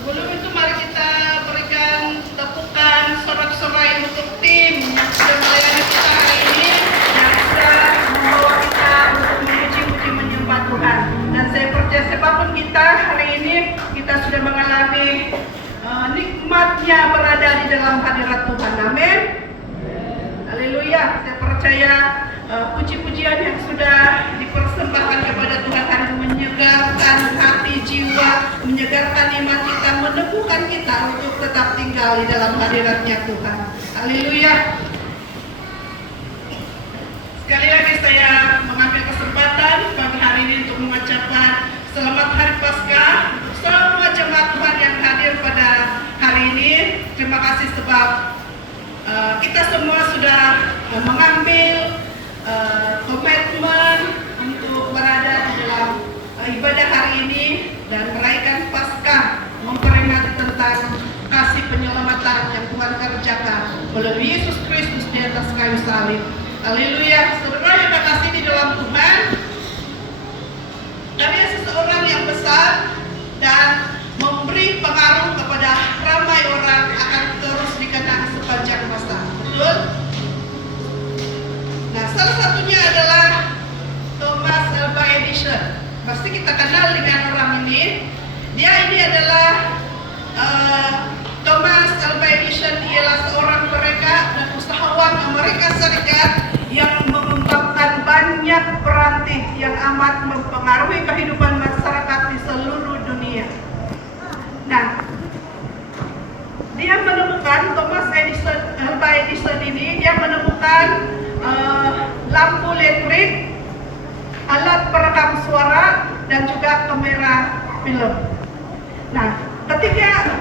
Sebelum itu mari kita berikan tepukan sorak-sorai untuk tim yang sudah melayani kita hari ini, yang sudah membawa kita untuk memuji-muji menyembah Tuhan. Dan saya percaya siapapun kita hari ini, kita sudah mengalami nikmatnya berada di dalam hadirat Tuhan. Amin. Haleluya. Saya percaya puji-pujian yang sudah dipersembahkan kepada Tuhan hari ini menyegarkan hati jiwa, menyegarkan iman kita, meneguhkan kita untuk tetap tinggal di dalam hadirat-Nya Tuhan. Haleluya. Sekali lagi saya mengambil kesempatan pagi hari ini untuk mengucapkan selamat Hari Paskah untuk semua jemaat Tuhan yang hadir pada hari ini. Terima kasih sebab kita semua sudah mengambil komitmen untuk berada di dalam ibadah hari ini dan merayakan Paskah, memperingati tentang kasih penyelamatan yang Tuhan kerjakan melalui Yesus Kristus di atas kayu salib. Haleluya. Saudara yang terkasih di dalam Tuhan, dari seseorang yang besar dan memberi pengaruh kepada ramai orang akan terus dikenang sepanjang masa. Betul? Nah, salah satunya adalah Thomas Alva Edison. Pasti kita kenal dengan orang ini. Dia ini adalah Thomas Alva Edison. Ialah seorang mereka dan usahawan Amerika Serikat yang mengembangkan banyak peranti yang amat mempengaruhi kehidupan masyarakat di seluruh dunia. Nah, dia menemukan Alva Edison ini, dia menemukan lampu elektrik, alat perekam suara, dan juga kamera film. Nah, ketika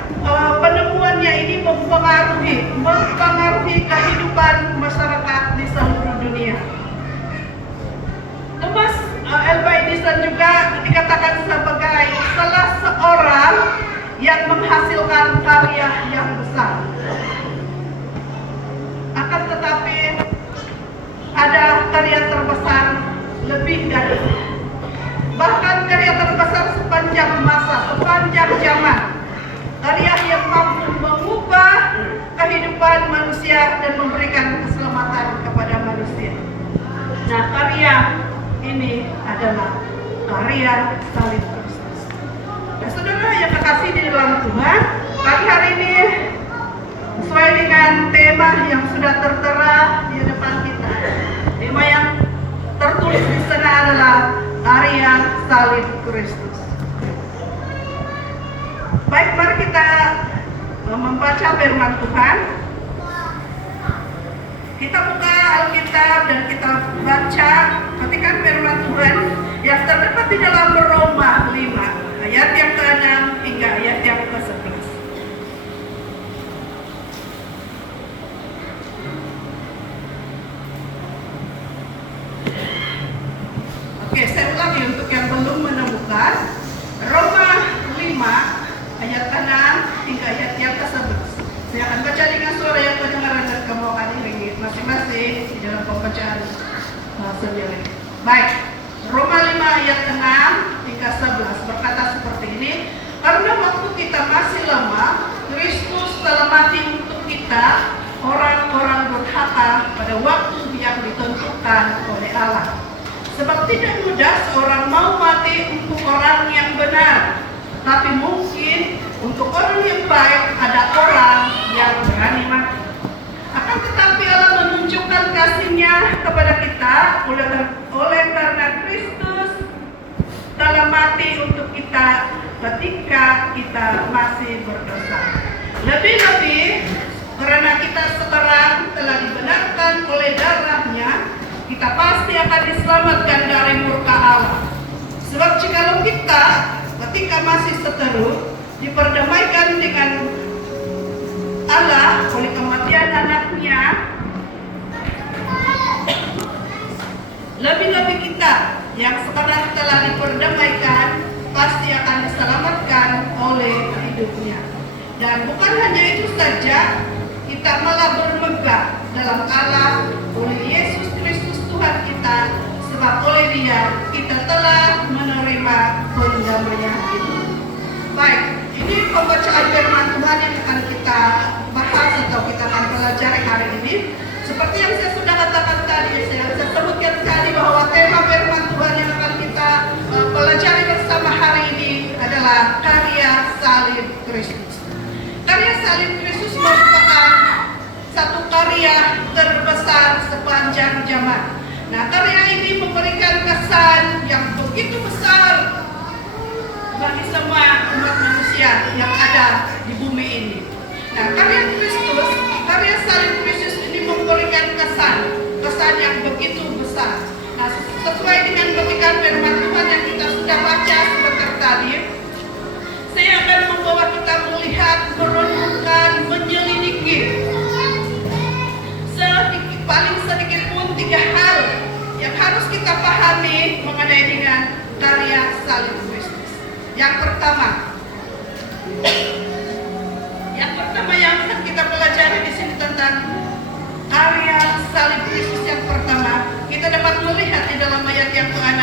penemuannya ini mempengaruhi kehidupan masyarakat di seluruh dunia. Thomas Alva Edison juga dikatakan sebagai salah seorang yang menghasilkan karya yang besar. Akan tetapi ada karya terbesar lebih dari itu. Bahkan karya terbesar sepanjang masa, sepanjang zaman. Karya yang mampu mengubah kehidupan manusia dan memberikan keselamatan kepada manusia. Nah, karya ini adalah karya salib Kristus. Nah, saudara yang terkasih di dalam Tuhan, pagi hari ini sesuai dengan tema yang sudah tertera di depan kita. Tema yang tertulis di sana adalah karya salib Kristus. Baik, mari kita membaca firman Tuhan. Kita buka Alkitab dan kita baca petikan firman Tuhan yang terdapat di dalam Roma 5 ayat yang ke-6 hingga ayat yang ke-11. Oke, saya ulangi untuk yang belum menemukan. Roma 5 ayat 6 hingga ayat yang ke-11. Saya akan baca dengan suara yang kedengaran dan kamu akan iringi masing-masing di dalam pembacaan sendiri. Baik, Roma 5 ayat 6 hingga 11 berkata seperti ini. Karena waktu kita masih lemah, Kristus telah mati untuk kita, orang-orang durhaka, pada waktu yang ditentukan oleh Allah. Sebab tidak mudah seorang mau mati untuk orang yang benar, tapi mungkin untuk orang yang baik ada orang yang berani mati. Akan tetapi Allah menunjukkan kasih-Nya kepada kita oleh karena Kristus telah mati untuk kita ketika kita masih berdosa. Lebih-lebih karena kita sekarang telah dibenarkan oleh darah-Nya, kita pasti akan diselamatkan dari murka Allah. Sebab jikalau kita ketika masih seteru diperdamaikan dengan Allah oleh kematian anaknya, lebih-lebih kita yang sekarang telah diperdamaikan pasti akan diselamatkan oleh hidupnya. Dan bukan hanya itu saja, kita malah bermegah dalam Allah oleh Yesus Kristus Tuhan kita, sebab oleh Dia kita telah menerima pendamaian itu. Baik, salib Kristus. Karya salib Kristus merupakan satu karya terbesar sepanjang zaman. Nah, karya ini memberikan kesan yang begitu besar bagi semua umat manusia yang ada di bumi ini. Nah, karya salib Kristus ini memberikan kesan yang begitu besar. Nah, sesuai dengan petikan firman Tuhan yang kita sudah baca sebentar tadi, saya akan membawa kita melihat, merenungkan, menyelidiki paling sedikit pun 3 hal yang harus kita pahami mengenai dengan karya salib Kristus. Yang pertama yang akan kita pelajari di sini tentang karya salib Kristus. Yang pertama, kita dapat melihat di dalam ayat yang ke-6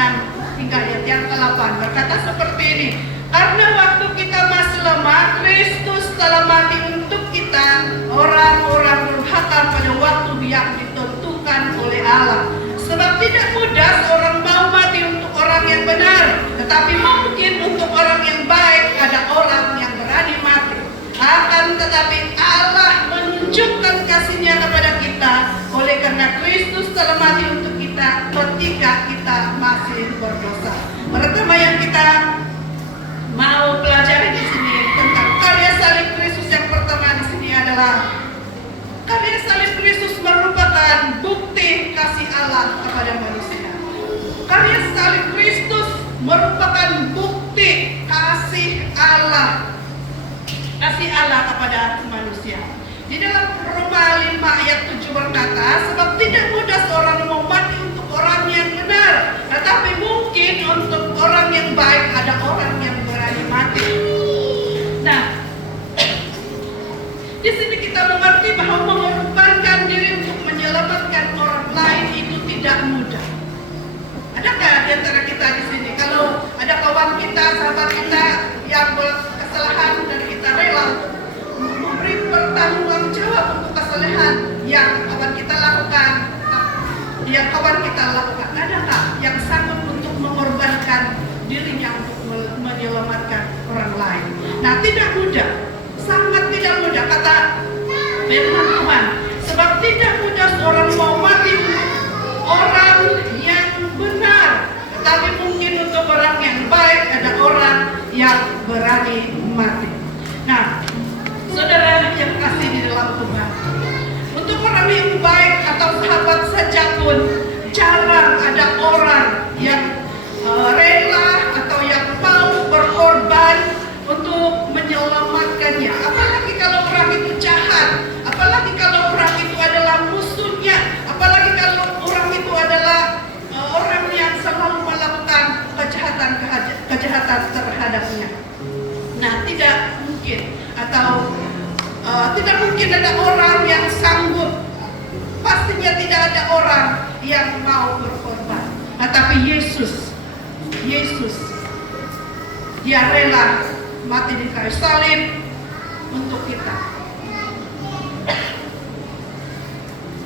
hingga ayat yang ke-8 berkata seperti ini. Karena waktu kita masih lemah, Kristus telah mati untuk kita, orang-orang durhaka, pada waktu yang ditentukan oleh Allah. Sebab tidak mudah seorang mau mati untuk orang yang benar, tetapi mungkin untuk orang yang baik ada orang yang berani mati. Akan tetapi Allah menunjukkan kasih-Nya kepada kita oleh karena Kristus telah mati untuk kita ketika kita masih berdosa. Pertama yang kita mau pelajari di sini tentang karya salib Kristus, yang pertama di sini adalah karya salib Kristus merupakan bukti kasih Allah kepada manusia. Karya salib Kristus merupakan bukti kasih Allah kepada manusia. Di dalam Roma 5 ayat 7 berkata, sebab tidak mudah seorang mau mati untuk orang yang benar, tetapi mungkin untuk orang yang baik ada orang yang berani mati. Nah, di sini kita mengerti bahwa mengorbankan diri untuk menyelamatkan orang lain itu tidak mudah. Adakah di antara kita di sini, kalau ada kawan kita, sahabat kita yang berkesalahan dan kita rela memberi pertanggungan jawab untuk kesalahan yang kawan kita lakukan, adakah yang sanggup untuk mengorbankan dirinya untuk menyelamatkan orang lain? Nah, tidak mudah, sangat tidak mudah, kata firman Tuhan. Sebab tidak mudah seorang mau mati untuk orang yang benar, tetapi mungkin untuk orang yang baik ada orang yang berani mati. Nah, saudara yang kasih di dalam Tuhan, untuk orang yang baik atau sahabat saja pun jarang ada orang yang rela atau yang mau berkorban untuk menyelamatkannya. Apalagi kalau orang itu jahat, apalagi kalau orang itu adalah musuhnya, apalagi kalau orang itu adalah orang yang selalu melakukan kejahatan terhadapnya. Nah, tidak mungkin tidak mungkin ada orang yang sanggup, pastinya tidak ada orang yang mau berkorban. Tetapi Yesus Dia rela mati di kayu salib untuk kita.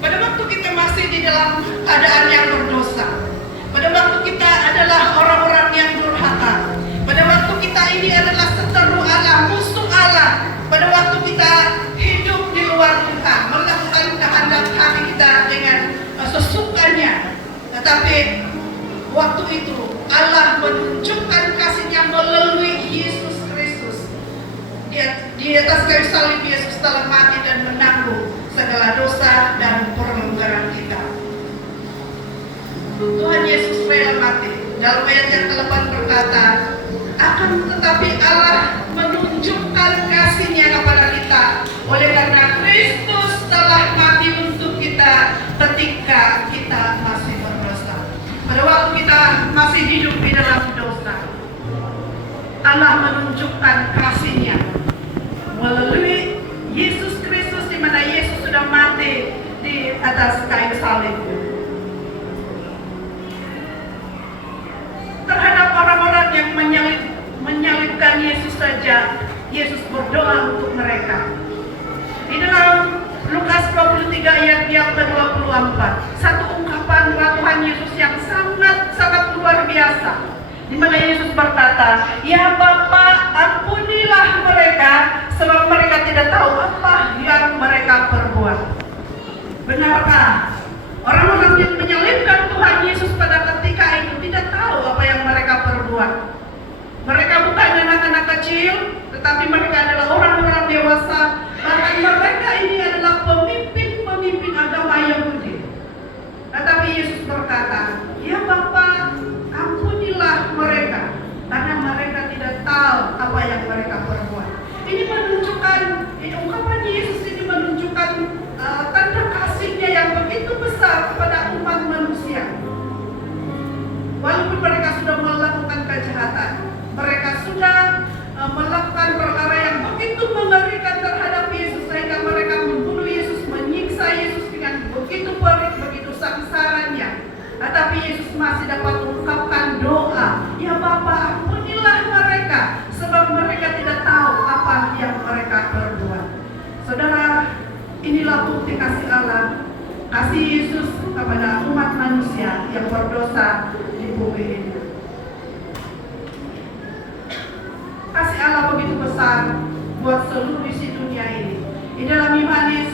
Pada waktu kita masih di dalam keadaan yang berdosa, pada waktu kita adalah orang-orang yang durhaka, pada waktu kita ini adalah seteru Allah, musuh Allah, pada waktu kita hidup di luar Tuhan, melakukan kehendak hati kita dengan sesukanya, tetapi waktu itu Allah menunjukkan kasih-Nya melalui Yesus Kristus. Di atas kayu salib Yesus telah mati dan menanggung segala dosa dan pelanggaran kita. Tuhan Yesus rela mati. Dalam ayat yang ke-8 berkata, akan tetapi Allah menunjukkan kasih-Nya kepada kita oleh karena Kristus telah mati untuk kita ketika kita masih berdosa. Pada waktu kita masih hidup di dalam dosa, Allah menunjukkan kasih-Nya melalui Yesus Kristus, di mana Yesus sudah mati di atas kayu salib. Terhadap orang-orang yang menyalibkan Yesus saja, Yesus berdoa untuk mereka. Di dalam Lukas 23 ayat yang ke-24, satu ungkapan Tuhan Yesus yang sangat luar biasa, di mana Yesus berkata, ya Bapa, ampunilah Benarkah orang-orang yang menyalibkan Tuhan Yesus pada ketika itu tidak tahu apa yang mereka perbuat? Mereka bukan anak-anak kecil, tetapi mereka adalah orang-orang dewasa. Bahkan mereka ini adalah pemimpin-pemimpin agama Yahudi. Tetapi Yesus berkata, "Ya Bapa, ampunilah mereka, karena mereka tidak tahu apa yang mereka perbuat." Ini menunjukkan, ungkapan Yesus ini menunjukkan tanda kasihnya yang begitu besar kepada umat manusia. Walaupun mereka sudah melakukan kejahatan, mereka sudah melakukan perkara yang begitu mengerikan terhadap Yesus, sehingga mereka membunuh Yesus, menyiksa Yesus dengan begitu perit, begitu sangsaranya. Tetapi Yesus masih dapat mengungkapkan doa, "Ya Bapa, ampunilah mereka, sebab mereka tidak tahu apa yang mereka perbuat." Saudara, inilah bukti kasih Allah, kasih Yesus kepada umat manusia yang berdosa di bumi ini. Kasih Allah begitu besar buat seluruh isi dunia ini. Di dalam Yohanes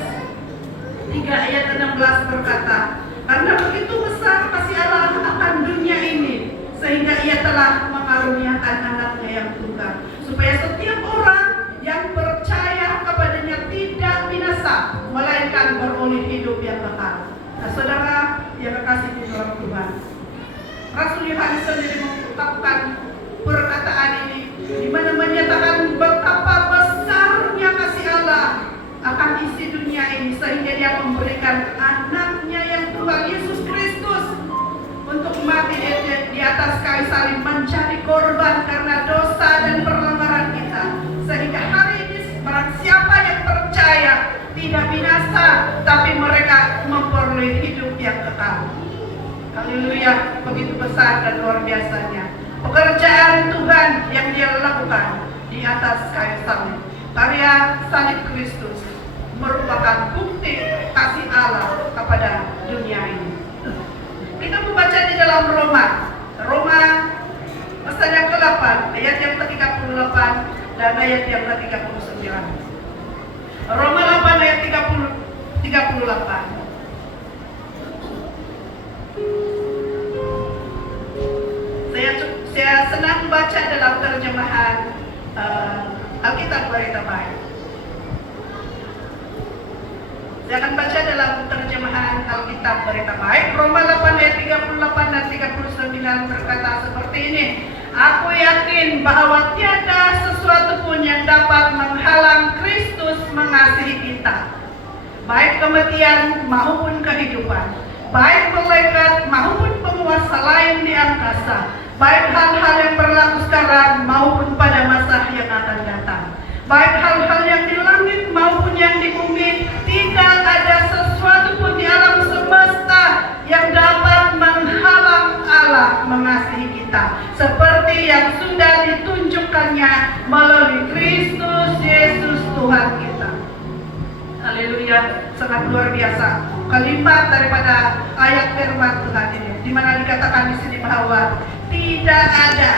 3 ayat 16 berkata, "Karena begitu besar kasih Allah akan dunia ini, sehingga Ia telah mengaruniakan anaknya yang tunggal, supaya setiap orang yang percaya kepadanya tidak binasa, melainkan beroleh hidup yang kekal." Nah, saudara yang kekasih di dalam Tuhan, Rasul Yohanes sendiri mengungkapkan perkataan ini, di mana menyatakan betapa besarnya kasih Allah akan isi dunia ini, sehingga Dia memberikan anaknya yang tunggal, Yesus Kristus, untuk mati di atas kayu salib, menjadi korban karena dosa dan pelanggaran kita, sehingga hari ini barang siapa yang percaya tidak binasa, tapi mereka memperoleh hidup yang kekal. Haleluya, begitu besar dan luar biasanya pekerjaan Tuhan yang Dia lakukan di atas kayu salib. Karya salib Kristus merupakan bukti kasih Allah kepada dunia ini. Kita membaca di dalam Roma pasal yang ke-8 ayat yang ke-38 dan ayat yang ke-39. Roma 8 ayat 38. Saya senang baca dalam terjemahan Alkitab Berita Baik. Saya akan baca dalam terjemahan Alkitab Berita Baik. Roma 8 ayat 38 dan 39 berkata seperti ini. "Aku yakin bahwa tiada sesuatu pun yang dapat menghalang Kristus mengasihi kita, baik kematian maupun kehidupan, baik malaikat maupun penguasa lain di angkasa, baik hal-hal yang berlaku sekarang maupun pada masa yang akan datang, baik hal-hal yang di langit maupun yang di bumi. Tidak ada sesuatu pun di alam semesta yang dapat menghalang Allah mengasihi kita, seperti yang sudah ditunjukkannya melalui Kristus Yesus Tuhan kita." Haleluya, sangat luar biasa kalimat daripada ayat firman Tuhan ini, di mana dikatakan di sini bahwa tidak ada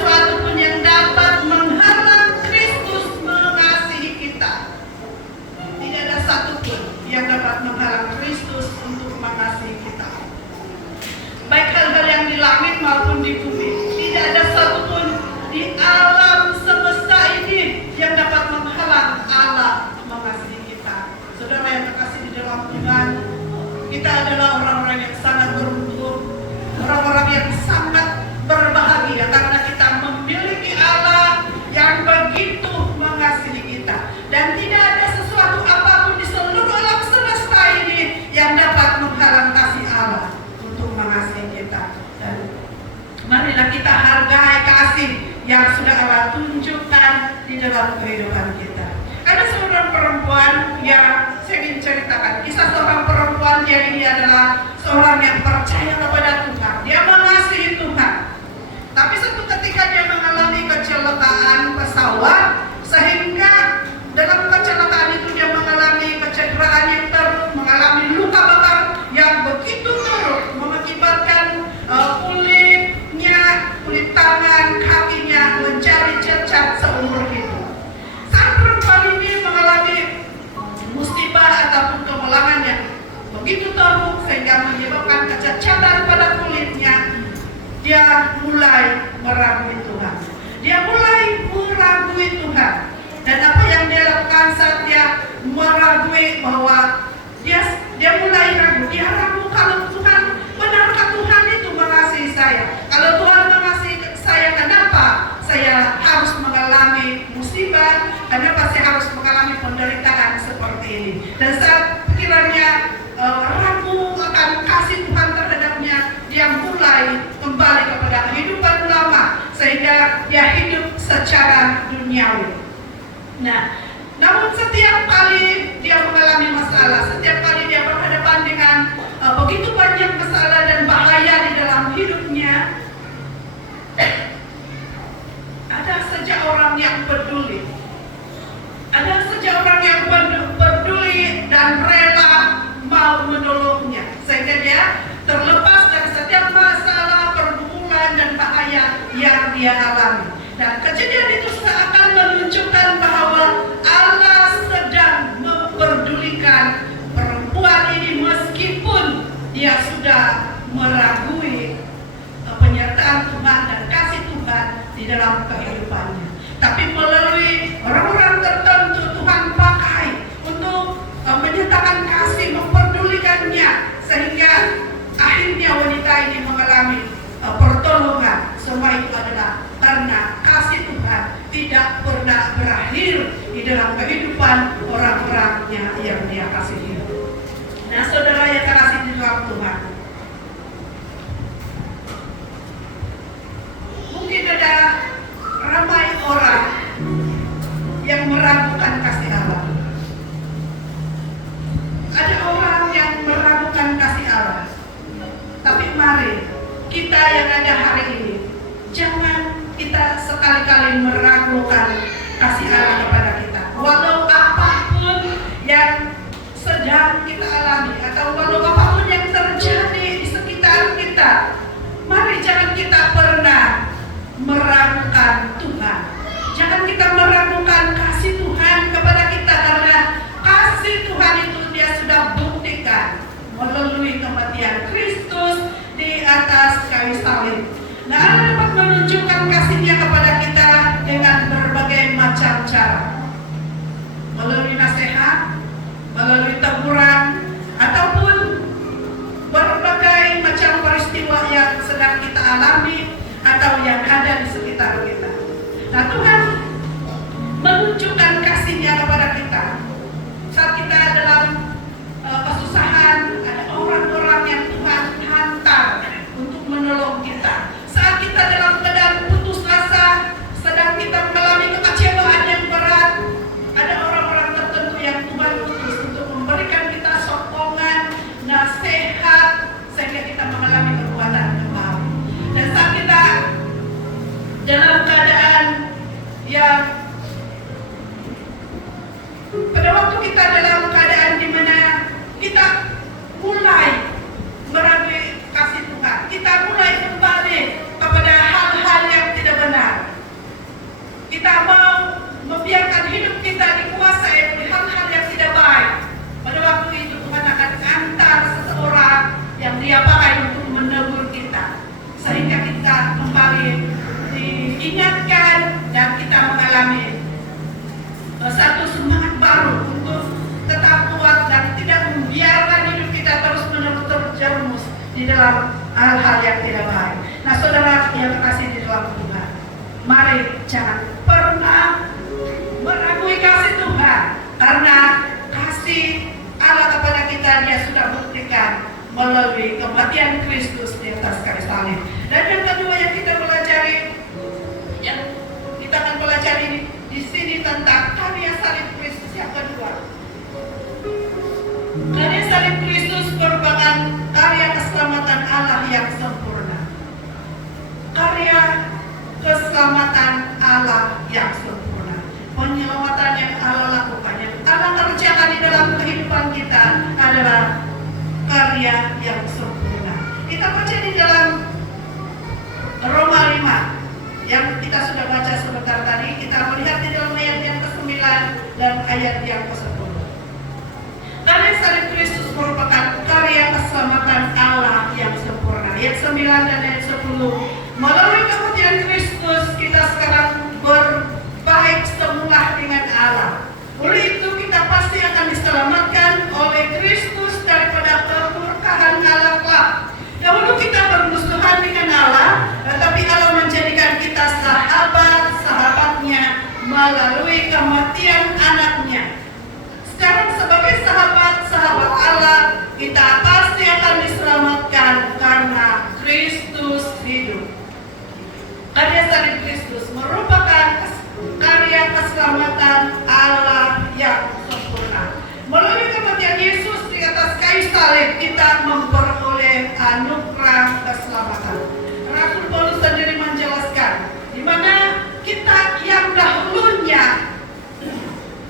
suatu pun yang dapat menghalang Kristus mengasihi kita. Tidak ada satu pun yang dapat menghalang Kristus untuk mengasihi kita, baik hal-hal yang di langit maupun di bumi. Tidak ada satu pun di alam semesta ini yang dapat menghalang Allah mengasihi kita. Saudara yang terkasih di dalam Tuhan, kita adalah orang-orang yang sangat beruntung, orang-orang yang sangat berbahagia, karena kita memiliki Allah yang begitu mengasihi kita. Dan tidak ada sesuatu apapun di seluruh alam semesta ini yang dapat menghalang kasih Allah untuk mengasihi kita. Dan marilah kita hargai kasih yang sudah Allah tunjukkan di dalam kehidupan kita. Ada seorang perempuan yang saya ingin ceritakan. Kisah seorang perempuan, dia ini adalah seorang yang percaya kepada Tuhan. Dia mengasihi Tuhan. Tapi suatu ketika dia mengalami kecelakaan pesawat, sehingga dalam kecelakaan itu dia mengalami kecederaan yang teruk, mengalami luka bakar yang begitu teruk, mengakibatkan kulit tangan, kakinya menjadi cacat seumur hidup. Saat perempuan ini mengalami musibah ataupun kemelangan yang meragui Tuhan. Dia mulai meragui Tuhan. Dan apa yang dia lakukan saat dia meragui bahwa dia mulai ragu. Dia ragu kalau Tuhan, benarkah Tuhan itu mengasihi saya? Kalau Tuhan mengasihi saya, kenapa saya harus mengalami musibah? Kenapa saya harus mengalami penderitaan seperti ini? Dan saat pikirannya ragu akan kasih Tuhan terhadapnya, dia mulai kembali kepada kehidupan lama sehingga dia hidup secara duniawi. Nah, namun setiap kali dia mengalami masalah, setiap kali dia berhadapan dengan begitu banyak masalah dan bahaya di dalam hidupnya, ada saja orang yang peduli. Ada saja orang yang peduli dan rela mau menolongnya, sehingga dia terlepas dari setiap masalah, pergumulan dan bahaya yang dia alami. Dan kejadian itu akan menunjukkan bahwa Allah sedang memperdulikan perempuan ini meskipun dia sudah meragui penyertaan Tuhan dan kasih Tuhan di dalam kehidupannya. Tapi melalui orang-orang tertentu Tuhan pakai untuk menyatakan kasih, memperdulikannya, sehingga akhirnya wanita ini mengalami pertolongan. Semua itu adalah karena kasih Tuhan tidak pernah berakhir di dalam kehidupan orang-orangnya yang dia kasihi. Nah, saudara yang terkasih di dalam Tuhan, mungkin ada ramai orang yang meragukan kasih Allah. Ada orang yang meragukan kasih Allah. Tapi mari kita yang ada hari ini, jangan kita sekali-kali meragukan kasih Allah kepada kita. Walau apapun yang sedang kita alami atau walau apapun yang terjadi di sekitar kita, mari jangan kita pernah meragukan Tuhan. Jangan kita meragukan kasih Tuhan kepada kita, karena kasih Tuhan itu dia sudah buktikan melalui kematian Kristus di atas kayu salib. Nah, Allah dapat menunjukkan kasih-Nya kepada kita dengan berbagai macam cara. Melalui nasihat, melalui teguran, ataupun berbagai macam peristiwa yang sedang kita alami atau yang ada di sekitar kita. Nah, Tuhan menunjukkan kasih-Nya kepada kita saat kita dalam kesusahan. Ada orang-orang yang Tuhan hantar untuk menolong kita. Saat kita dalam keadaan putus asa, sedang kita mengalami kekecewaan yang berat, ada orang-orang tertentu yang Tuhan utus untuk memberikan kita sokongan, nasihat, sehingga kita mengalami kekuatan kembali. Dan saat kita dalam keadaan yang pada waktu kita dalam keadaan di mana kita mulai meragui kasih Tuhan, kita mulai kembali kepada hal-hal yang tidak benar, kita mau membiarkan hidup kita dikuasai oleh hal-hal yang tidak baik, pada waktu itu Tuhan akan antar seseorang yang dia pakai untuk menegur kita, sehingga kita kembali diingatkan dan kita mengalami satu semangat baru untuk tetap kuat dan tidak membiarkan hidup kita terus-menerus terjerumus di dalam hal-hal yang tidak baik. Nah, saudara yang terkasih di dalam Tuhan, mari jangan pernah meragui kasih Tuhan, karena kasih Allah kepada kita dia sudah buktikan melalui kematian Kristus di atas kayu salib. Dan yang kedua yang kita pelajari, yang kita akan pelajari di sini tentang karya salib Kristus yang kedua. Karya salib Kristus merupakan karya keselamatan Allah yang sempurna. Karya keselamatan Allah yang sempurna. Penyelamatan yang Allah lakukan, yang Allah kerjakan di dalam kehidupan kita adalah karya yang sempurna. Kita baca di dalam Roma 5 yang kita sudah baca sebentar tadi. Kita melihat di dalam ayat yang ke-9 dan ayat yang ke-10. Karya salib Kristus merupakan karya keselamatan Allah yang sempurna. Ayat 9 dan ayat 10. Melalui kematian Kristus kita sekarang berbaik semula dengan Allah. Oleh itu kita pasti akan diselamatkan oleh Kristus daripada kemurkaan Allah kelak. Dahulu kita bermusuhan dengan Allah, tetapi Allah menjadikan kita sahabatnya melalui kematian anaknya. Sekarang sebagai sahabat Allah, kita pasti akan diselamatkan karena Kristus hidup. Karya salib Kristus merupakan karya keselamatan Allah yang sempurna. Melalui kematian Yesus di atas kayu salib, kita memperoleh anugerah keselamatan. Rasul Paulus sendiri menjelaskan, di mana kita yang dahulunya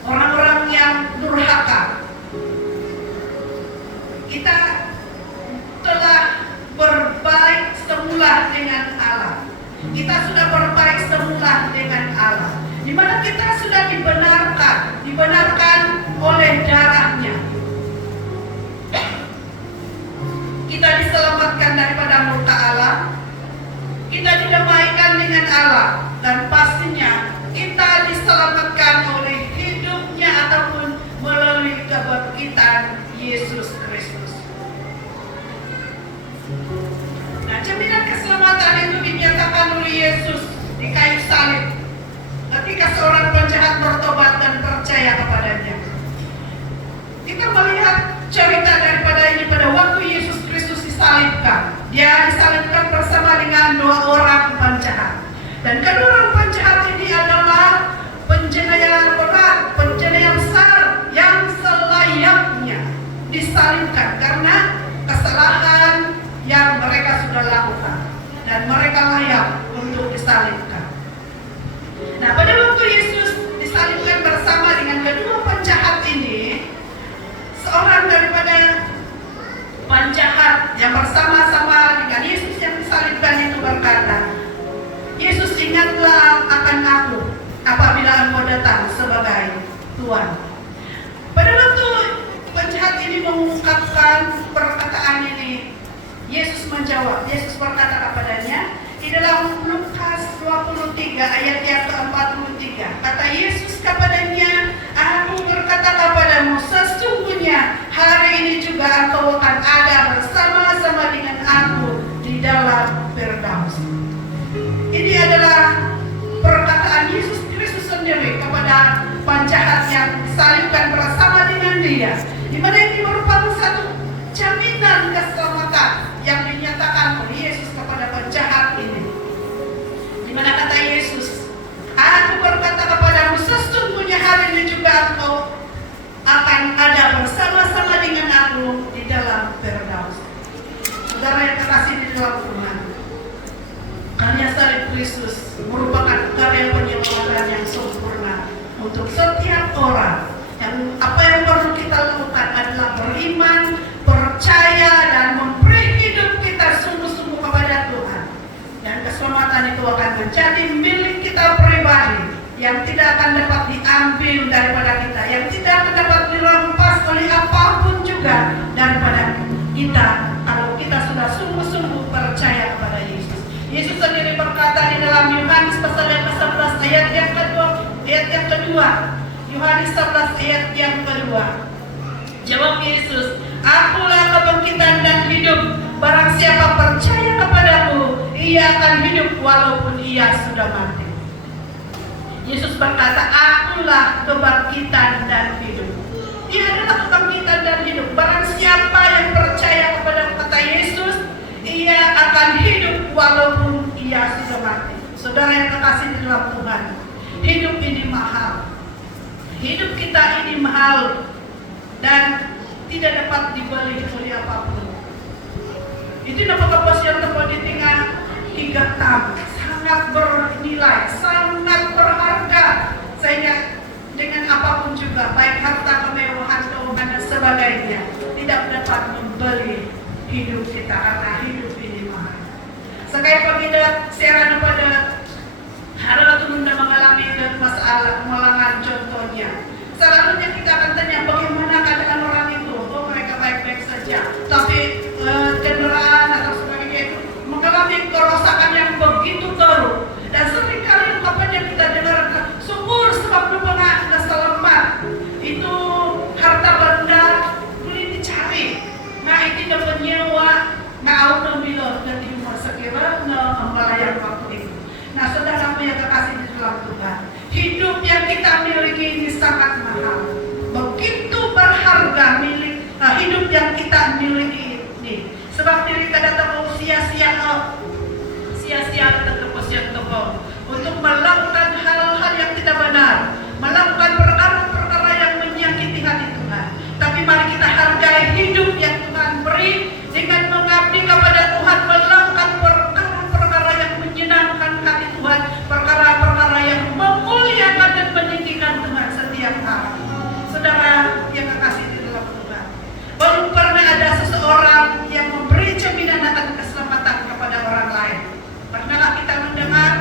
orang-orang yang durhaka, kita telah berbaik semula dengan Allah. Kita sudah berbaik semula dengan Allah, di mana kita sudah dibenarkan oleh darahnya. Kita diselamatkan daripada murka Allah, kita didamaikan dengan Allah, dan pastinya kita diselamatkan oleh hidupnya ataupun melalui kebangkitan Yesus Kristus. Nah, jaminan keselamatan itu dinyatakan oleh Yesus di kayu salib ketika seorang penjahat bertobat dan percaya kepadanya. Kita melihat cerita daripada ini pada waktu Yesus Kristus disalibkan. Dia disalibkan bersama dengan 2 orang penjahat. Dan kedua orang penjahat ini adalah penjaya berat, penjaya besar yang selayaknya disalibkan karena kesalahan yang mereka sudah lakukan, dan mereka layak untuk disalibkan. Nah, pada waktu Yesus disalibkan bersama dengan kedua penjahat ini, seorang daripada penjahat yang bersama-sama dengan Yesus yang disalibkan itu berkata, "Yesus, ingatlah akan aku apabila Engkau datang sebagai Tuhan." Pada waktu penjahat ini mengungkapkan perkataan ini, Yesus menjawab. Yesus berkata kepadanya di dalam Lukas 23 ayat yang ke-43. Kata Yesus kepadanya, "Aku berkata kepadamu, sesungguhnya hari ini juga engkau akan ada bersama-sama dengan aku di dalam Firdaus." Ini adalah perkataan Yesus Kristus sendiri kepada penjahat yang disalibkan bersama dengan dia, di mana ini merupakan satu jaminan keselamatan yang dinyatakan oleh Yesus kepada penjahat ini. Di mana kata Yesus, "Aku berkata kepadamu, sesungguhnya hari ini juga engkau akan ada bersama-sama dengan aku di dalam Firdaus." Saudara yang terkasih di dalam Tuhan, karya salib Kristus merupakan karya penyelamatan yang sempurna untuk setiap orang. Yang apa yang perlu kita lakukan adalah beriman, percaya, dan memberi hidup kita sungguh-sungguh kepada Tuhan. Dan keselamatan itu akan menjadi milik kita pribadi, yang tidak akan dapat diambil daripada kita, yang tidak akan dapat dirampas oleh apapun juga daripada kita, kalau kita sudah sungguh-sungguh percaya kepada Yesus. Yesus sendiri berkata di dalam Yohanes pasal yang ke-11 ayat yang kedua. Yohanes 11 ayat yang kedua. Jawab Yesus, "Akulah kebangkitan dan hidup. Barang siapa percaya kepadaku, ia akan hidup walaupun ia sudah mati." Yesus berkata, "Akulah kebangkitan dan hidup." Dia adalah kebangkitan dan hidup. Barang siapa yang percaya kepada kata Yesus, ia akan hidup walaupun ia sudah mati. Saudara yang terkasih di dalam Tuhan, hidup ini mahal. Hidup kita ini mahal dan tidak dapat dibeli oleh apapun. Itu dapat yang tempat di tengah 3 tam, sangat bernilai, sangat berharga, sehingga dengan apapun juga, baik harta, kemewahan, keuangan dan sebagainya, tidak dapat membeli hidup kita karena hidup ini mahal. Sekali pagida siaran pada hari itu mengalami masalah kemalangan contohnya. Selanjutnya kita akan tanya bagaimana keadaan orang itu. Oh, mereka baik-baik saja, tapi kendaraan atau sebagainya itu mengalami kerusakan yang begitu teruk, dan seringkali melayang waktu itu. Nah, saudara yang terkasih di dalam Tuhan, hidup yang kita miliki ini sangat mahal. Begitu berharga hidup yang kita miliki ini. Sebab diri kita tahu sia-sia untuk melakukan hal-hal yang tidak benar, melakukan perkara-perkara yang menyakiti hati Tuhan. Tapi mari kita hargai hidup yang Tuhan beri dengan mengabdi kepada Tuhan, melakukan perkara-perkara yang menyenangkan hati Tuhan, perkara-perkara yang memuliakan dan meninggikan Tuhan setiap hari. Saudara yang kekasih di dalam Tuhan, belum pernah ada seseorang yang memberi jaminan akan keselamatan kepada orang lain. Pernahkah kita mendengar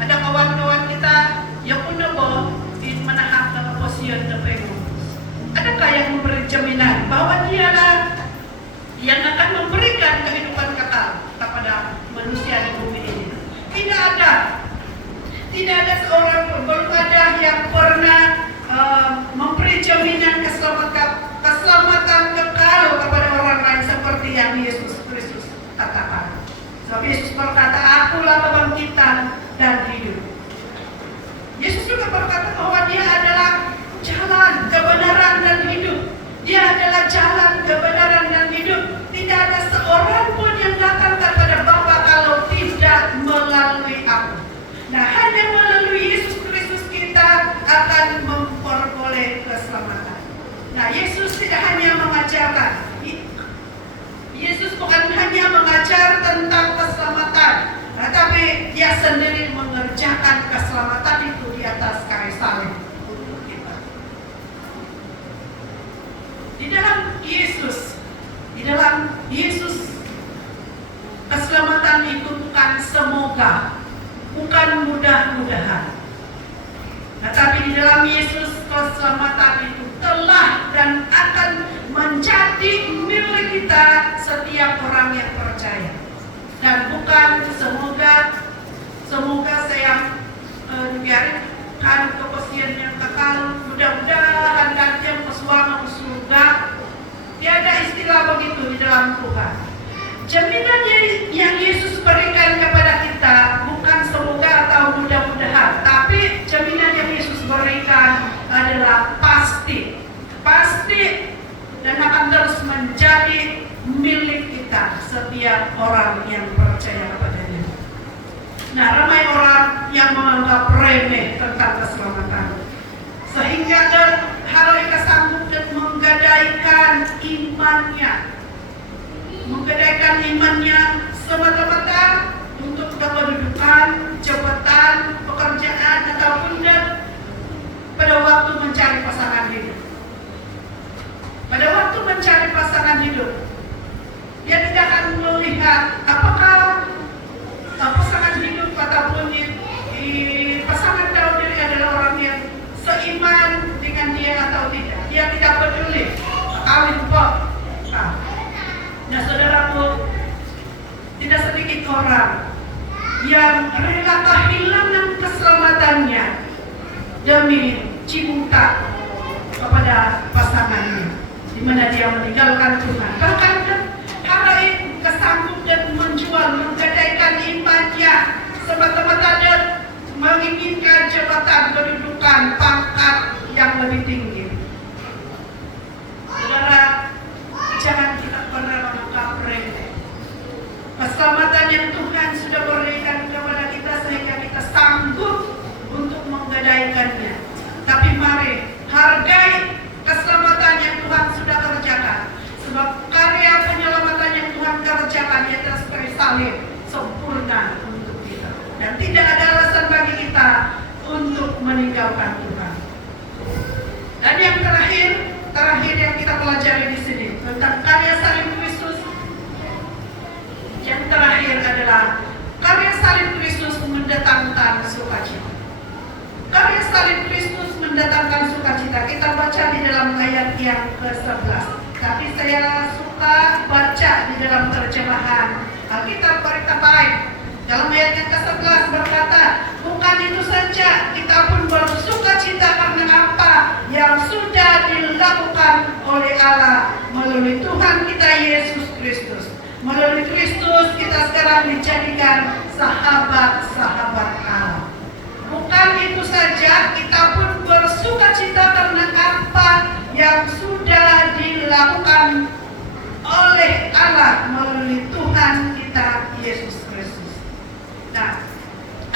ada kawan-kawan kita yang menebo di menahap dalam posian terpenuh? Adakah yang memberi jaminan bahwa dialah yang akan memberikan kehidupan kekal kepada manusia di bumi ini? Tidak ada. Tidak ada seorang pun, belum ada yang pernah memberi jaminan keselamatan kekal kepada orang lain seperti yang Yesus Kristus katakan. Sebab Yesus berkata, "Akulah kebangkitan dan hidup." Yesus juga berkata bahwa Dia adalah jalan, kebenaran dan hidup. Dia adalah jalan, kebenaran dan hidup. Tidak ada seorang pun yang datang kepada Bapa kalau tidak melalui Aku. Nah, hanya melalui Yesus Kristus kita akan memperoleh keselamatan. Nah, Yesus tidak hanya mengajarkan. Yesus bukan hanya mengajar tentang keselamatan, tetapi Dia sendiri mengerjakan keselamatan itu di atas kayu salib untuk kita. Di dalam Yesus, keselamatan itu bukan semoga, bukan mudah-mudahan. Tetapi di dalam Yesus, keselamatan itu telah dan akan menjadi milik kita setiap orang yang percaya. Dan bukan semoga saya biarkan kepastian yang kekal, mudah-mudahan nanti yang pesuama surga. Tiada istilah begitu di dalam Tuhan. Jaminan yang Yesus berikan kepada kita bukan semoga atau mudah-mudahan, tapi jaminan yang Yesus berikan adalah pasti dan akan terus menjadi milik kita setiap orang yang percaya kepadanya. Nah, ramai orang yang menganggap remeh tentang keselamatan, sehingga mereka sanggup dan menggadaikan imannya semata-mata untuk kedudukan, jabatan, pekerjaan, ataupun pada waktu mencari pasangan hidup. Pada waktu mencari pasangan hidup, dia tidak akan melihat apakah pasangan hidup ataupun pasangan Daud ini adalah orang yang seiman dengan dia atau tidak. Dia tidak peduli kawin kok. Nah, saudaraku, tidak sedikit orang yang rela kehilangan keselamatannya demi cinta kepada pasangannya, di mana dia meninggalkan Tuhan. Bahkan hal itu kesanggup dan menggadaikan imannya semata-mata dan menginginkan jabatan, kedudukan, pangkat yang lebih tinggi. Saudara, jangan kita pernah menganggap remeh keselamatan yang Tuhan sudah berikan kepada kita sehingga kita sanggup untuk menggadaikannya. Tapi mari hargai keselamatan yang Tuhan sudah kerjakan. Sebab karya penyelamatan yang Tuhan kerjakan di atas kayu salib sempurna untuk kita. Dan tidak ada alasan bagi kita untuk meninggalkan Tuhan. Dan yang terakhir yang kita pelajari di sini tentang karya salib Kristus. Yang terakhir adalah karya salib Kristus mendatangkan sukacita. Karya salib Kristus mendatangkan sukacita. Kita baca di dalam ayat yang ke-11. Tapi saya suka baca di dalam terjemahan Alkitab Berita Baik. Dalam ayat yang ke-11 berkata, bukan itu saja, kita pun bersukacita karena apa yang sudah dilakukan oleh Allah melalui Tuhan kita Yesus Kristus. Melalui Kristus kita sekarang dijadikan sahabat-sahabat Allah. Bukan itu saja, kita pun bersuka cita karena apa yang sudah dilakukan oleh Allah melalui Tuhan kita Yesus Kristus. Nah,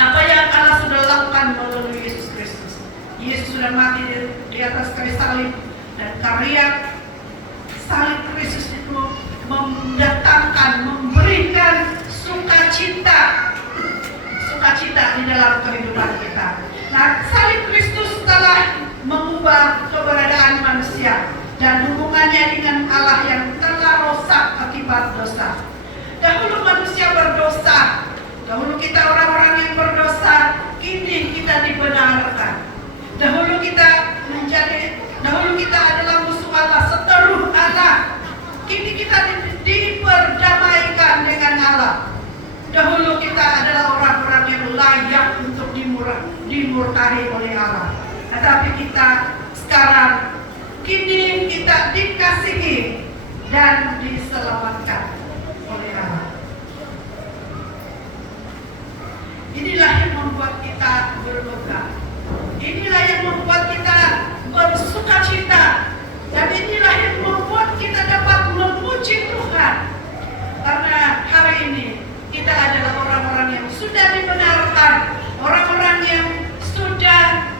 apa yang Allah sudah lakukan melalui Yesus Kristus? Yesus sudah mati di atas kayu salib, dan karya salib Kristus itu mendatangkan, memberikan sukacita di dalam kehidupan kita. Nah, salib Kristus telah mengubah keberadaan manusia dan hubungannya dengan Allah yang telah rusak akibat dosa. Dahulu manusia berdosa, dahulu kita orang-orang yang berdosa, kini kita dibenarkan. Dahulu kita adalah musuh Allah, seteru Allah. Kini kita diperdamaikan dengan Allah. Dahulu kita adalah orang-orang yang layak untuk dimurkahi oleh Allah. Tetapi kita sekarang, kini kita dikasihi dan diselamatkan oleh Allah. Inilah yang membuat kita bermegah. Inilah yang membuat kita bersuka cita. Dan inilah yang membuat kita dapat memuji Tuhan. Karena hari ini kita adalah orang-orang yang sudah dibenarkan, orang-orang yang sudah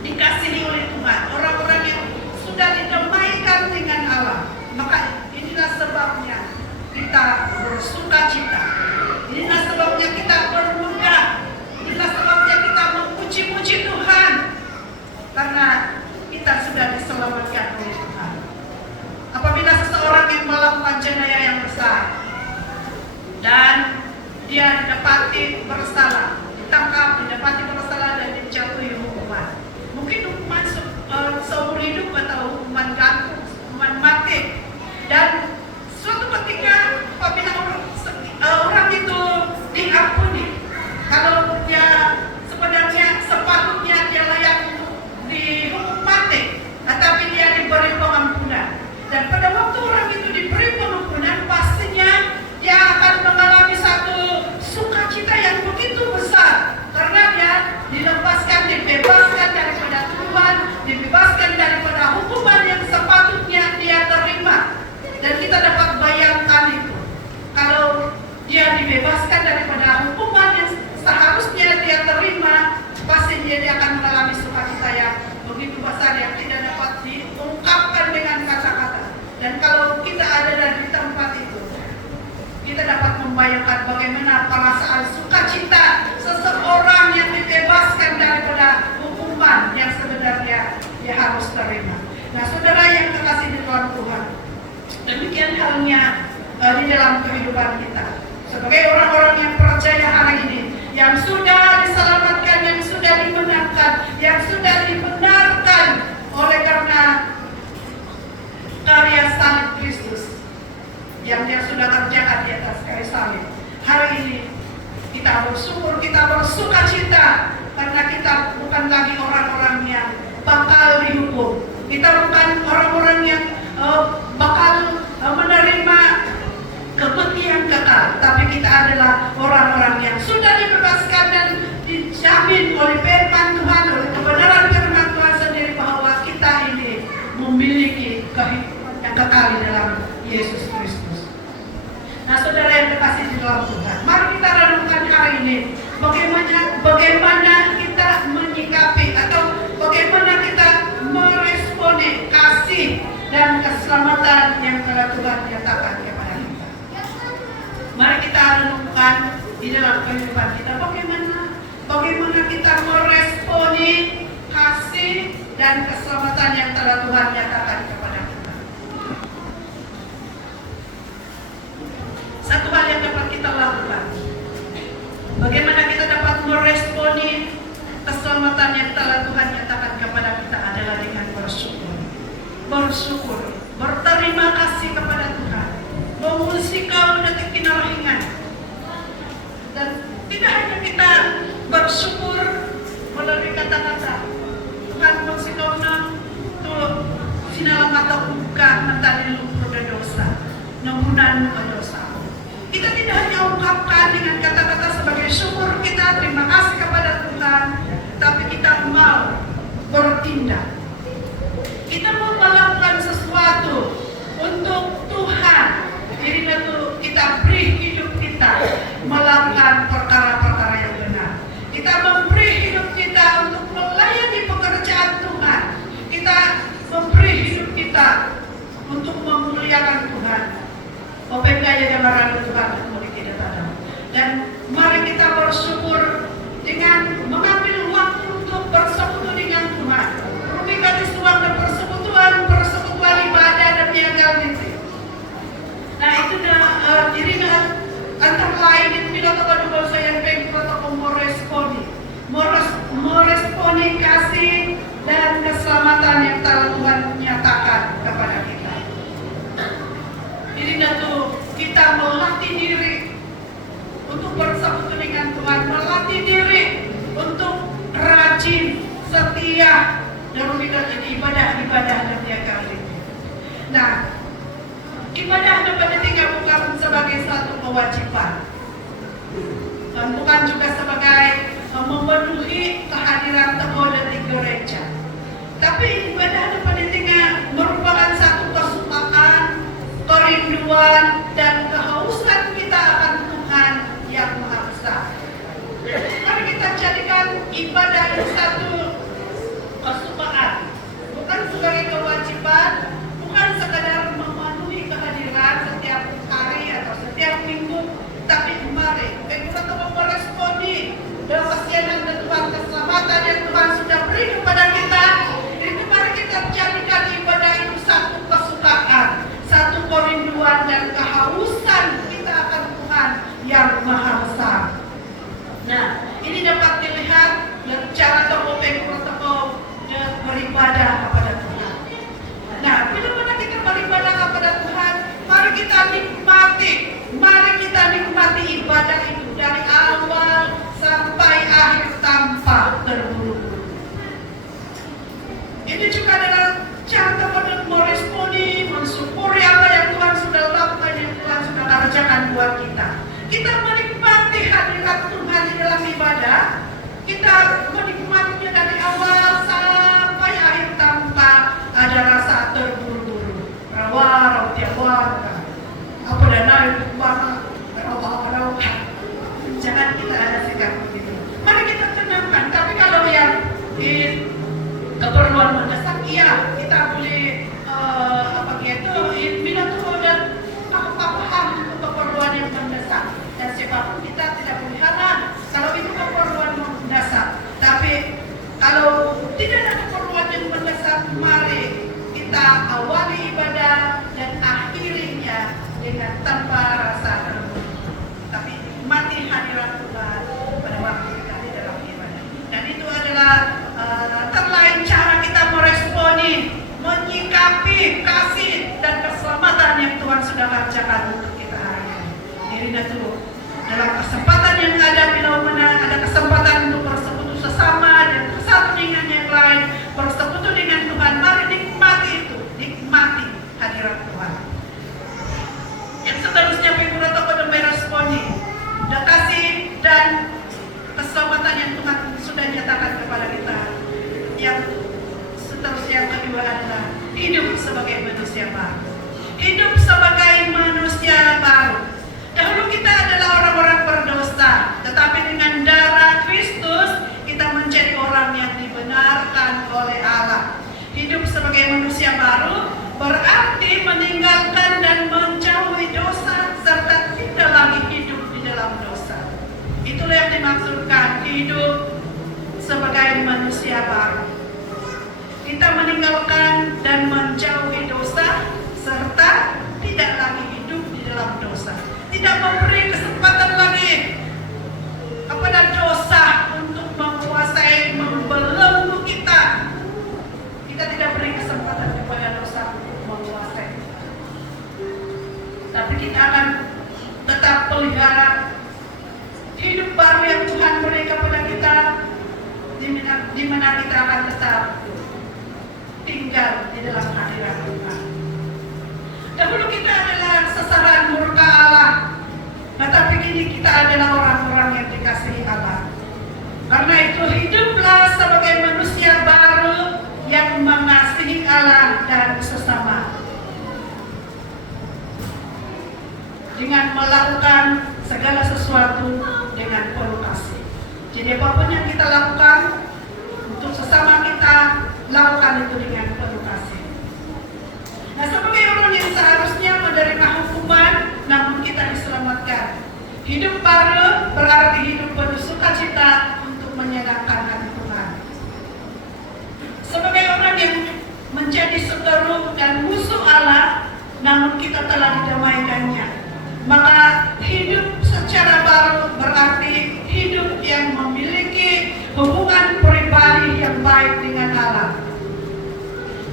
dikasihi oleh Tuhan, orang-orang yang sudah didamaikan dengan Allah. Maka inilah sebabnya kita bersuka cita. Inilah sebabnya kita bermegah. Inilah sebabnya kita memuji-muji Tuhan. Karena kita sudah diselamatkan oleh Tuhan. Apabila seseorang yang melakukan jenayah yang besar dan dia didapati bersalah, ditangkap, didapati bersalah dan dijatuhi hukuman. Mungkin hukuman seumur hidup atau hukuman gantung, hukuman mati. Dan suatu ketika apabila orang itu diampuni, kalau dia sebenarnya sepatutnya dia layak untuk dihukum mati, tetapi dia diberi pengampunan. Dan pada waktu orang itu diberi pengampunan, pastinya dia akan mengalami satu sukacita yang begitu besar, karena dia dilepaskan, dibebaskan daripada Tuhan, dibebaskan daripada hukuman yang sepatutnya dia terima. Dan kita dapat bayangkan itu, kalau dia dibebaskan daripada hukuman yang seharusnya dia terima, pastinya dia akan mengalami sukacita yang begitu besar yang tidak dapat diungkapkan dengan kata-kata. Dan kalau kita ada di tempat itu, kita dapat membayangkan bagaimana perasaan sukacita seseorang yang dibebaskan daripada hukuman yang sebenarnya dia harus terima. Nah, saudara yang terkasih di dalam Tuhan, demikian halnya di dalam kehidupan kita. Sebagai orang-orang yang percaya hari ini, yang sudah diselamatkan, yang sudah dimenangkan, yang sudah dibenarkan oleh karena karya salib Kristus yang dia sudah kerjakan di atas kayu salib. Hari ini kita bersyukur, kita bersuka cita, karena kita bukan lagi orang-orang yang bakal dihukum. Kita bukan orang-orang yang bakal menerima kematian kekal, tapi kita adalah orang-orang yang sudah dibebaskan dan dijamin oleh firman Tuhan, oleh kebenaran firman Tuhan sendiri, bahwa kita ini memiliki kehidupan yang kekal di dalam Yesus Kristus. Nah, saudara yang terkasih di dalam Tuhan, mari kita renungkan hari ini bagaimana kita menyikapi atau bagaimana kita meresponi kasih dan keselamatan yang telah Tuhan nyatakan kepada kita. Mari kita renungkan di dalam kehidupan kita bagaimana kita meresponi kasih dan keselamatan yang telah Tuhan nyatakan kepada kita. Satu hal yang dapat kita lakukan, bagaimana kita dapat meresponi keselamatan yang telah Tuhan nyatakan kepada kita, adalah dengan bersyukur, berterima kasih kepada Tuhan, memusikau detik kinarahingan. Dan tidak hanya kita bersyukur melalui kata-kata, Tuhan musikau na tuh sinalang atau buka mentari lumpur dan dosa, nampunan dosa. Tuhan dengan kata-kata sebagai syukur kita, terima kasih kepada Tuhan, tapi kita mau bertindak. Kita mau melakukan sesuatu untuk Tuhan. Jadi kita beri hidup kita melakukan perkara-perkara yang benar. Kita memberi hidup kita untuk melayani pekerjaan Tuhan. Kita memberi hidup kita untuk memuliakan Tuhan. Open kaya jamaran Tuhan tidak ada. Dan mari kita bersyukur dengan mengambil waktu untuk bersekutu dengan Tuhan. Memberikan suang dan persekutuan ibadah dan piagam itu. Nah itu diri antara lain itu bila kepada saya yang protokol meresponi kasih dan keselamatan yang telah Tuhan nyatakan kepada kita. Jadi kita melatih diri untuk bersekutu dengan Tuhan, melatih diri untuk rajin, setia dalam ibadah setiap kali. Nah, ibadah kepada tiga bukan sebagai satu kewajiban, dan bukan juga sebagai memenuhi kehadiran tekoda di gereja. Tapi ibadah kepada tiga merupakan satu kesukaan, kerinduan, dan kehausan kita akan Tuhan yang Maha Besar. Mari kita jadikan ibadah itu satu kesukaan, bukan sebagai kewajiban, bukan sekadar memenuhi kehadiran setiap hari atau setiap minggu, tapi mari kita mau meresponi dalam kasihan dan Tuhan keselamatan yang Tuhan sudah beri kepada kita. Itu mari kita jadikan ibadah itu satu kesukaan, satu kerinduan dan kehausan kita akan Tuhan yang Maha Besar. Nah, ini dapat dilihat yang cara protokol beribadah kepada Tuhan. Nah, bila mana kita beribadah kepada Tuhan, mari kita nikmati ibadah itu dari awal sampai akhir tanpa terburu-buru. Ini juga adalah cara untuk meresponi, mensyukuri apa yang Tuhan sudah lakukan, yang Tuhan sudah kerjakan buat kita. Kita menikmati hadirat Tuhan di dalam ibadah. Kita menikmatinya dari awal sampai akhir tanpa ada rasa terburu-buru. Rawa, apa dana itu rawa. Jangan kita ada sikap begitu. Mari kita tenangkan. Tapi kalau yang keperluan mendesak, iya kita boleh bila Tuhan dan aku paham untuk keperluan yang mendesak. Dan siapapun kita tidak boleh halang kalau itu keperluan mendesak. Tapi kalau tidak ada keperluan yang mendesak, mari kita awali ibadah dan akhirinya dengan tanpa rasa terburu. Tapi mati hadirat Tuhan pada waktu kita di dalam ibadah. Dan itu adalah terlain cara kita meresponi, menyikapi kasih dan keselamatan yang Tuhan sudah kerjakan untuk kita hari ini. Jadi itu dalam kesempatan yang ada, bila mana ada kesempatan untuk bersekutu sesama dan satu dengan yang lain, bersekutu dengan Tuhan, mari nikmati itu, nikmati hadirat Tuhan. Yang seterusnya figurat atau meresponi kasih dan keselamatan yang Tuhan sudah nyatakan kepada kita. Yang seterusnya yang kedua adalah hidup sebagai manusia baru. Hidup sebagai manusia baru. Dahulu kita adalah orang-orang berdosa, tetapi dengan darah Kristus kita menjadi orang yang dibenarkan oleh Allah. Hidup sebagai manusia baru berarti meninggalkan dan menjauhi dosa serta tidak lagi hidup di dalam dosa. Itulah yang dimaksudkan hidup sebagai manusia baru. Kita meninggalkan dan menjauhi dosa serta tidak lagi hidup di dalam dosa. Tidak memberi kesempatan lagi kepada dosa untuk menguasai, membelenggu kita. Kita tidak beri kesempatan kepada dosa untuk menguasai. Tapi kita akan tetap pelihara hidup baru yang Tuhan beri kepada kita, di mana kita akan tetap tinggal di dalam hadirat Tuhan. Dahulu kita adalah sasaran murka Allah, tetapi begini, kita adalah orang-orang yang dikasihi Allah. Karena itu hiduplah sebagai manusia baru yang mengasihi Allah dan sesama, dengan melakukan segala sesuatu dengan penuh kasih. Jadi apapun yang kita lakukan untuk sesama kita, lakukan itu dengan penuh kasih. Nah, sebagai orang yang seharusnya menerima hukuman, namun kita diselamatkan. Hidup baru berarti hidup penuh sukacita untuk menyenangkan hati Tuhan. Sebagai orang yang menjadi seteru dan musuh Allah, namun kita telah didamaikannya, maka hidup secara baru berarti hidup yang memiliki hubungan pribadi yang baik dengan Allah.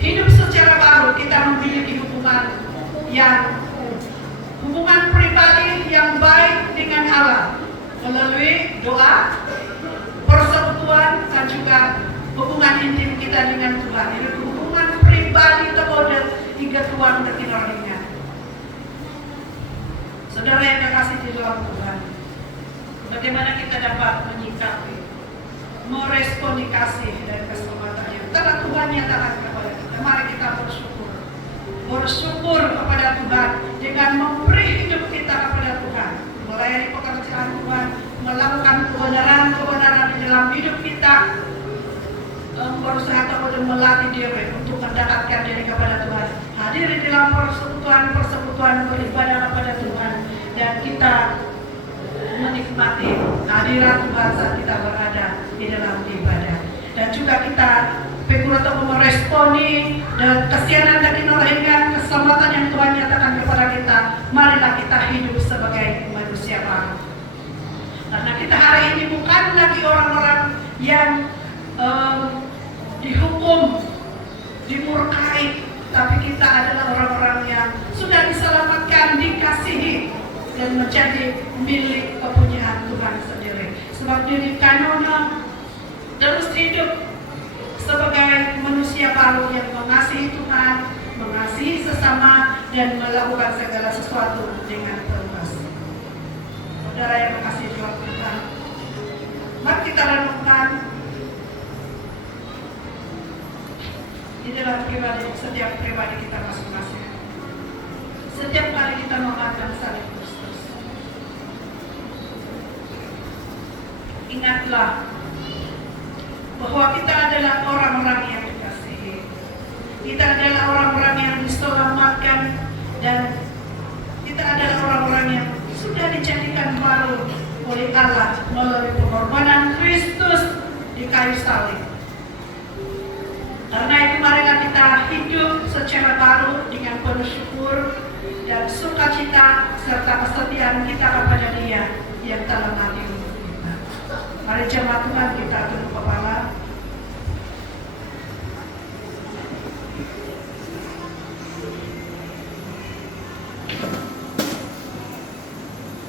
Hidup secara baru kita memiliki hubungan pribadi yang baik dengan Allah melalui doa, persekutuan, dan juga hubungan intim kita dengan Tuhan. Ini hubungan pribadi terhadap hingga Tuhan terkini. Saudara yang terkasih di dalam Tuhan, bagaimana kita dapat menyikapi, meresponi kasih dan keselamatan yang telah Tuhan nyatakan kepada kita? Mari kita bersyukur kepada Tuhan dengan memberi hidup kita kepada Tuhan, melayani pekerjaan Tuhan, melakukan kebenaran di dalam hidup kita, berusaha untuk melatih diri untuk mendekatkan diri kepada Tuhan, hadir di dalam persekutuan beribadah kepada Tuhan, dan kita menikmati hadirat Tuhan saat kita berada di dalam ibadah. Dan juga kita untuk meresponi dan kesianan dan kenolehan keselamatan yang Tuhan nyatakan kepada kita. Marilah kita hidup sebagai manusia baru. Karena kita hari ini bukan lagi orang-orang yang dihukum, dimurkai, tapi kita adalah orang-orang yang sudah diselamatkan, dikasihi, dan menjadi milik kepunyaan Tuhan sendiri. Sebab diri kanona terus hidup sebagai manusia baru yang mengasihi Tuhan, mengasihi sesama, dan melakukan segala sesuatu dengan penuh kasih. Saudara yang mengasihi Tuhan, mari kita renungkan di dalam setiap pribadi kita masing-masing. Setiap kali kita mengangkat salib Kristus, ingatlah bahwa kita adalah orang-orang yang dikasihi. Kita adalah orang-orang yang diselamatkan, dan kita adalah orang-orang yang sudah dijadikan baru oleh Allah melalui pengorbanan Kristus di kayu salib. Karena itu marilah kita hidup secara baru dengan penuh syukur dan sukacita serta kesetiaan kita kepada Dia yang telah mati untuk kita. Mari jemaat Tuhan kita tunduk kepala.